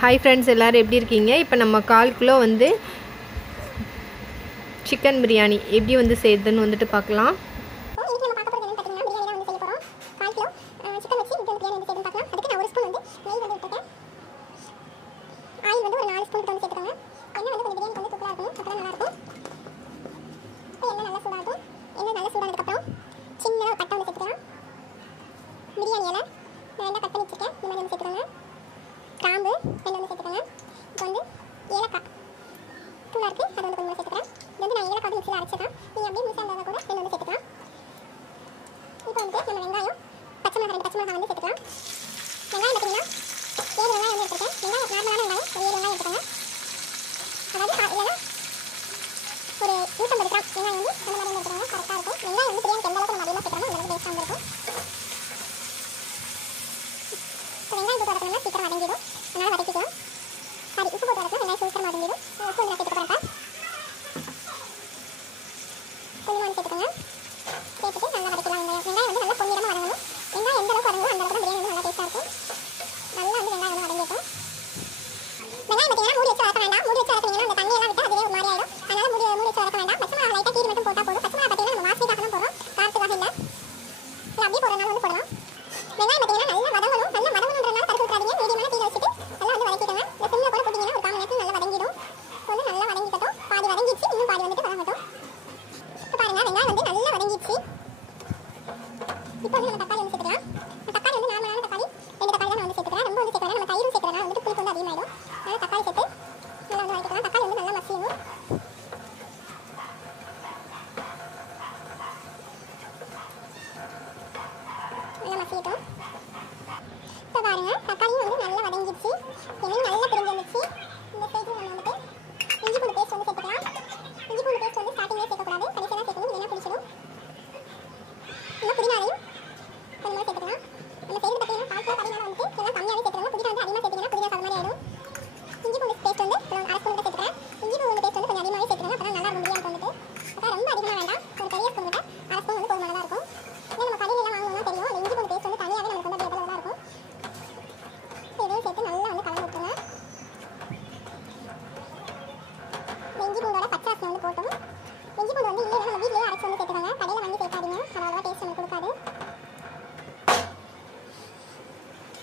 Hi friends, எல்லோரும் எப்படி இருக்கீங்க? இப்போ நம்ம 1/4 கிலோ வந்து சிக்கன் பிரியாணி எப்படி வந்து செய்யுதுன்னு வந்துட்டு பார்க்கலாம். கிராம்பு ரெண்டு வந்து சேர்த்துக்கோங்க. இப்போ வந்து ஏலக்காய் தூளாக இருக்குது, அது வந்து கொஞ்சம் சேர்த்துக்கிறேன். இது வந்து நான் ஏலக்காய் மிக்சியில் அரைச்சிதான், நீங்கள் அப்படியே மிக்ஸ் ஆனதாக கூட ரெண்டு வந்து சேர்த்துக்கலாம். இப்போ வந்து நம்ம வெங்காயம் பச்சை மிளகாய் 2 பச்சை மிளகாய் வந்து சேர்த்துக்கலாம். வெங்காயம் பார்த்தீங்கன்னா 7 வெங்காயம் வந்து எடுத்துருக்கேன். வெங்காயம் நார்மலான வெங்காயம் ஒரு 7 வெங்காயம் எடுத்துக்கோங்க. அதாவது இல்லைன்னா ஒரு 150 கிராம் வெங்காயம் வந்து அந்த மாதிரி வந்து எடுத்துக்கோங்க, கரெக்டாக இருக்கும். வெங்காயம் வந்து பிரியாணிக்கு எந்த அளவுக்கு நம்ம அதிகமாக சேர்க்குறோமோ அந்த அளவுக்கு டேஸ்ட்டாக இருக்கும். இப்போ வெங்காயம் போட்டு வதக்கணும்னா சீக்கிரம் வதங்கிடும், அதனால் வதக்கிக்கலாம். சாரி, உப்பு போட்டு வதக்கலாம், வெங்காயம் சீக்கிரம் வதங்கிடும். உப்பு வந்து சேர்த்துக்க போகிறப்ப கொஞ்சமாக வந்து சேர்த்துக்கோங்க. சேர்த்துட்டு நல்லா வதக்கலாம். வெங்காயம் வந்து நல்லா பொன்னிறமாக வதங்கணும். வெங்காயம் எந்த அளவுக்கு வதங்குமோ அந்த அளவுக்கு பிரியாணி வந்து நல்லா டேஸ்ட்டாக இருக்கும். நல்லா வந்து வெங்காயம் வந்து வதங்கிட்டோம். வெங்காயம் பார்த்தீங்கன்னா மூடி வச்சு வதக்க வேண்டாம். மூடி வச்சு வதக்கிங்கன்னா அந்த தண்ணியெல்லாம் விட்டு அதுவே ஒரு மாதிரி ஆகிடும். அதனால் மூடி வச்சு வதக்க வேண்டாம். பச்சை மிளகாய் லைட்டாக கீரி மட்டும் போட்டால் போதும். பச்சை மிளகாய் பார்த்தீங்கன்னா நம்ம வாசனைக்காக தான் போடுறோம், காரத்துக்காக இல்லை. இல்லை அப்படியே போடுறதுனால வந்து போடலாம். வெங்காயம் பார்த்தீங்கன்னா நல்லா வதங்கணும். நல்லா வதங்கணுன்றதுனால தடுத்து விட்டுறாதீங்க. மீடியமான தீயில வச்சுட்டு நல்லா வந்து வதக்கிக்கோங்க. இந்த சிம்மில் கூட போட்டிங்கன்னா ஒரு 1/4 நேரத்தில் நல்லா வதங்கிடும். வந்து நல்லா வதங்கிட்டோம். பாதி வதங்கிடுச்சு, இன்னும் பாதி வந்துட்டு வதங்கட்டும். இப்போ பாருங்கள், வெங்காயம் வந்து நல்லா வதங்கிடுச்சு. இப்போ வந்து நம்ம தக்காளி வந்து சேர்த்துக்கலாம். தக்காளி வந்து நார்மலான தக்காளி 2 தக்காளி தான் நான் வந்து சேர்த்துக்கிறேன். ரொம்ப வந்து சேர்க்கிறேன், நம்ம தயிரும் சேர்க்கிறதுனால வந்துட்டு புளிப்பு வந்து அதிகமாகிடும். அதனால் தக்காளி சேர்த்து நல்லா வந்து வதக்கிக்கலாம். தக்காளி வந்து நல்லா மசியணும். நல்லா மசியட்டும். இப்போ பாருங்கள், தக்காளியும் வந்து நல்லா வதங்கிடுச்சு, எண்ணெயும் நல்லா பிரிஞ்சு வந்துச்சு. இந்த ஸ்டேஜில் நம்ம வந்துட்டு இஞ்சி பூண்டு பேஸ்ட் வந்து சேர்த்துக்கலாம். இஞ்சி பூண்டு பேஸ்ட் வந்து ஸ்டார்டிங்லேயே சேர்க்கக்கூடாது, கடைசியாக தான் சேர்க்கணும், இல்லைன்னா பிடிச்சிடும். இன்னும் புதினாவையும் கொஞ்சமாக சேர்த்துக்கலாம். நம்ம செய்கிறது பார்த்தீங்கன்னா 1/4 கிலோ கறினால வந்துட்டு எல்லாம் கம்மியாகவே சேர்த்துக்கணும். புதினா வந்து அதிகமாக சேர்த்திங்கன்னா புதினா சாப்பிட மாதிரி ஆகிடும். இஞ்சி பூண்டு பேஸ்ட் வந்து ஒரு 1/2 ஸ்பூன் தான் சேர்த்துக்கிறேன். இஞ்சி பூண்டு பேஸ்ட் வந்து கொஞ்சம் அதிகமாகவே சேர்த்துக்கணும், அப்போ தான் நல்லா இருக்கும் பிரியாணி வந்துட்டு. அப்போ ரொம்ப அதிகமாக வேண்டாம், ஒரு பெரிய ஸ்பூன் கிட்ட 1/2 ஸ்பூன் வந்து போதுமானதாக இருக்கும். ஏன்னா நம்ம கடையிலலாம் வாங்கணும்னா தெரியும், அந்த இஞ்சி பூண்டு பேஸ்ட் வந்து தனியாகவே நமக்கு வந்து அப்படியே தான் இருக்கும். இதையும் சேர்த்து நல்லா வந்து கலந்து விட்டுருங்க. இஞ்சி பூண்டோட பச்சை வாசனை வந்து போட்டோம். இஞ்சி பூண்டு வந்து இல்லைன்னா நம்ம வீட்டிலேயே அரைச்சி வந்து சேர்த்துக்கோங்க, கடையில் வாங்கி சேர்க்காதீங்க, அவ்வளோவா டேஸ்ட் நமக்கு கொடுக்காது.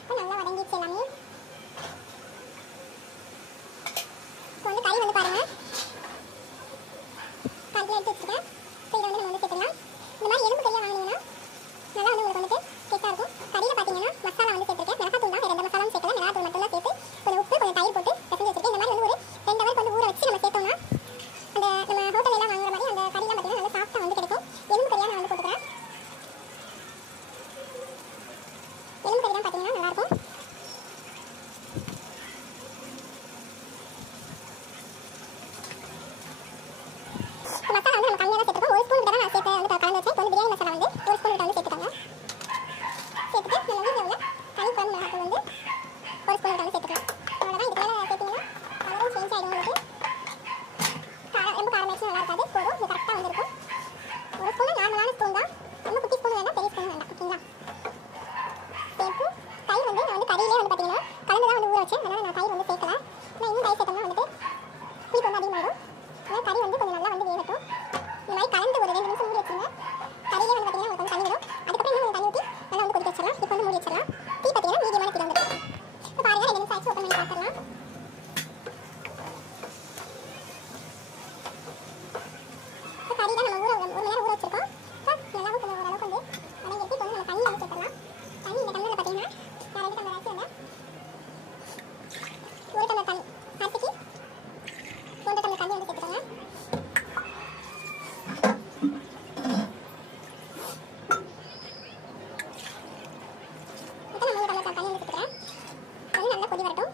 இப்போ நல்லா வதங்கிடுச்சு எல்லாமே. இப்போ வந்து கறி வந்து பாருங்கள், 1/4 கிலோ எடுத்து வச்சுருக்கேன். ஸோ இதை வந்து நம்ம வந்து சேர்த்துக்கலாம். இந்த மாதிரி எலும்பு கறியாக வாங்கினீங்கன்னா நல்லா வந்து உங்களுக்கு வந்துட்டு டேஸ்ட்டாக இருக்கும். கறியில் பார்த்தீங்கன்னா மசாலா வந்து சேர்த்துருக்கேன். மிளகாத்தூள் தான், வேறு எந்த மசாலாவும் சேர்க்கல, மிளகாத்தூள் மட்டும் தான் சேர்த்து கொஞ்சம் உப்பு கொஞ்சம் தயிர் போட்டு பிசைஞ்சு வச்சுருக்கேன். இந்த மாதிரி வந்து ஒரு 2 ஹவருக்கு வந்து ஊற வச்சு நம்ம சேர்த்தோம்னா அந்த நம்ம ஹோட்டலெல்லாம் வாங்குற மாதிரி அந்த கறிலாம் பார்த்தீங்கன்னா நல்லா சாஃப்ட்டாக வந்து கிடைக்கும். எலும்பு கறியாக நான் வந்து போட்டுக்கிறேன். எலும்பு கறி தான் பார்த்தீங்கன்னா நல்லாயிருக்கும். இப்போ மசாலா வந்து நம்ம கம்மியாக தான் சேர்த்துக்கோம். 1 ஸ்பூன் கிட்ட தான் நான் சேர்த்து வந்து கலந்து வச்சேன். இப்போ வந்து பிரியாணி மசாலா வந்து 1 ஸ்பூன் கிட்ட வந்து சேர்த்துக்கோங்க. சேர்த்துட்டு நம்ம வீட்டில் உள்ள தனி குழம்பு மிளகாத்தூள் வந்து 1 ஸ்பூன் கிட்ட வந்து சேர்த்துக்கலாம். அவ்வளோதான். இதுக்கு மேலே சேர்த்திங்கன்னா கலரும் சேஞ்ச் ஆகிடும் உங்களுக்கு. காரம் ரொம்ப காரமாச்சு நல்லா இருக்காது, போதும், இது கரெக்டாக வந்துருக்கும். 1 ஸ்பூன் நார்மலான ஸ்பூன் தான், ரொம்ப குட்டி ஸ்பூன் வேண்டாம், பெரிய ஸ்பூன் வேண்டாம், ஓகேங்களா? சேர்த்து தயிர் வந்து நான் வந்து கறியிலே வந்து பார்த்தீங்கன்னா கலந்து தான் வந்து ஊற வச்சேன், அதனால் நான் தயிர் வந்து சேர்க்கல. ஆனால் இன்னும் தயிர் சேர்த்தோம்னா வந்துட்டு புளிப்பு வந்து அதிகமாகிடும். அதனால் கறி வந்து கொஞ்சம் நல்லா வந்து வேகட்டும். இந்த மாதிரி கலந்து ஒரு 2 நிமிஷம் மூடி வச்சுருங்க. கறியிலே வந்து பார்த்தீங்கன்னா உங்களுக்கு வந்து தண்ணி வரும். அதுக்கப்புறம் இன்னும் தண்ணி ஊற்றி நல்லா வந்து கொதிக்க வச்சிடலாம். இப்போ வந்து மூடி வச்சிடலாம். டீ பார்த்தீங்கன்னா மீடியமான தீ வந்துடும். இப்போ பாருங்கள், 2 நிமிஷம் ஆச்சு, ஓப்பன் பண்ணி பார்த்துடலாம். இப்போ கறி தான் நம்ம 1 மணி நேரம் ஊற வச்சிருக்கோம். இப்போ நல்லாவும் கொஞ்சம் ஓரளவுக்கு வந்து வதங்கிட்டு இப்போ வந்து நம்ம தண்ணி வந்து சேர்த்துடலாம். தண்ணி இந்த டம்ளரில் பார்த்தீங்கன்னா நான் 2 டம்ளர் ஆச்சு வந்தேன். 1 டம்ளர் தண்ணி அரிசிக்கு 1 டம்ளர் தண்ணி வந்து சேர்த்துக்கோங்க. இப்போ நான் 3 டம்ளர் தண்ணி வந்து சேர்த்துக்கிறேன். வந்து நல்லா கொதி வரட்டும்.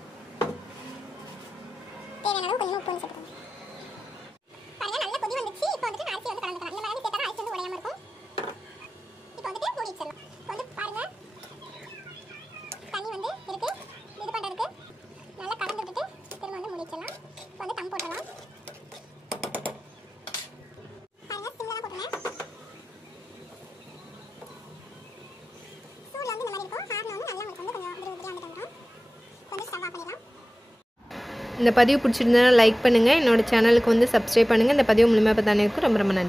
தேவையான அளவு கொஞ்சம் உப்பு வந்து சேர்த்துக்கோங்க. பாருங்கள், நல்லா கொதி வந்துச்சு. இப்போ வந்துட்டு நான் அரிசி வந்து கலந்துக்கலாம். இந்த மாதிரி சேர்த்தா அரிசி வந்து உடையாமல் இருக்கும். இப்போ வந்துட்டு மூடி வச்சிடலாம். இப்போ வந்து பாருங்கள், தண்ணி வந்து இருக்குது, இது பண்ணுறதுக்கு நல்லா கலந்து விட்டுட்டு திரும்ப வந்து மூடி வச்சிடலாம். இப்போ வந்து தம் போட்டுடலாம். பாருங்கள், சிம்மில் தான் போட்டுருங்க. சூடில் வந்து இந்த மாதிரி இருக்கும். ஆறின வந்து நல்லா உங்களுக்கு வந்து கொஞ்சம் உதிரி உதிரியாக வந்து வந்துடும். கொஞ்சம் ஸ்டவ் ஆஃப் பண்ணிடலாம். இந்த பதிவு பிடிச்சிருந்தா லைக் பண்ணுங்கள், என்னோட சேனலுக்கு வந்து சப்ஸ்கிரைப் பண்ணுங்கள். இந்த பதிவு மூலமாக பார்த்தானே இருக்கும். ரொம்ப ரொம்ப நன்றி.